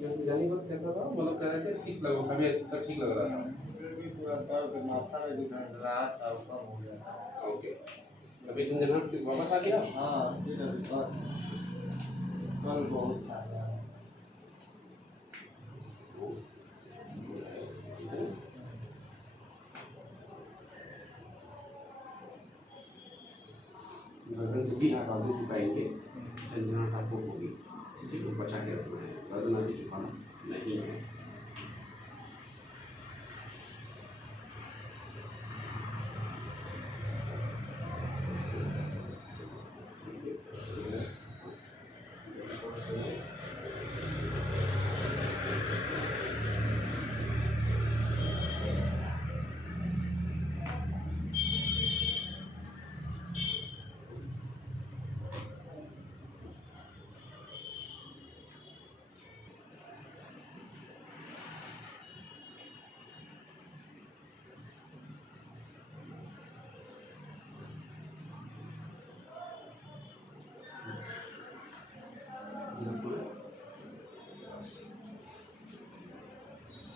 जब जाने के बाद कहता था मतलब कह रहे थे ठीक लगा, हमें तब ठीक लग रहा था। फिर भी पूरा दर्द माथा में दिखा रहा था, कम हो गया था। ओके, अभी संजय वापस आ गया। हाँ फिर अभी कल बहुत था यार। गर्दन जब भी हाथ आगे झुकाएंगे झंझनाहट आपको होगी, ठीक है, तो बचा के रखना है, गर्दन आगे झुकाना नहीं है।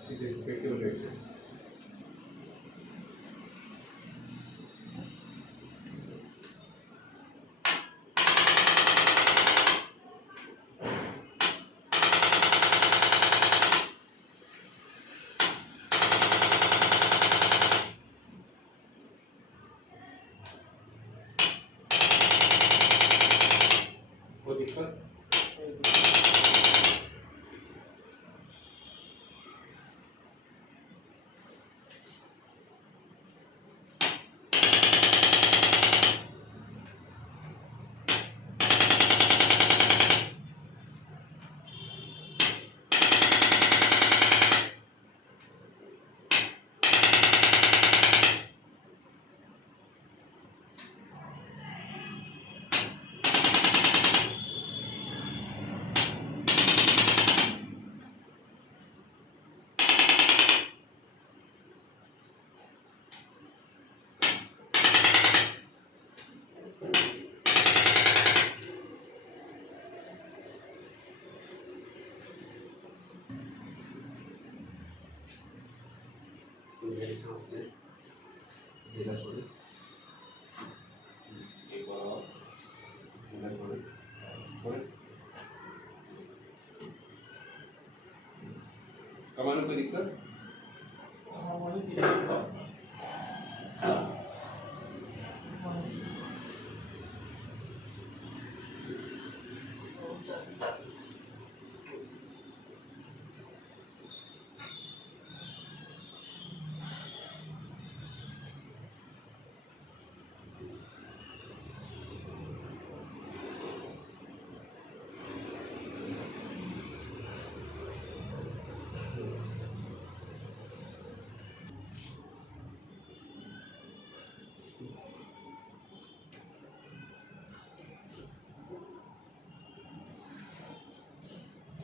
सीधे पेट के बैठे। कोई दिक्कत? गहरी सांस लें, ढीला छोड़ें, एक बार और ढीला छोड़ें, छोड़ें। कमर में कोई दिक्कत? हाँ वही दिक्कत।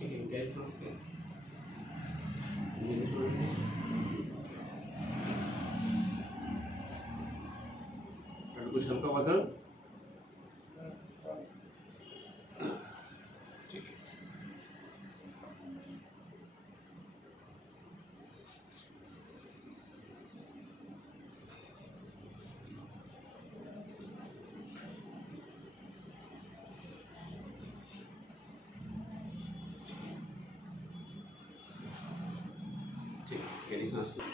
ठीक है, गहरी सांस लें, ढीला छोड़ें। अगर कुछ हल्का बदल ठीक है। ठीक है, गहरी सांस लें।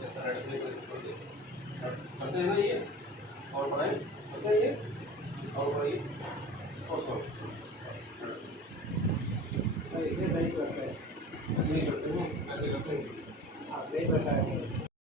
जैसा राइट में करते हैं ना ये, और बढ़ाएं, करते हैं ये, और बढ़ाइए, और सॉरी, ऐसे नहीं करते, ऐसे नहीं करते हैं, ऐसे करते हैं। आप नहीं बताएंगे।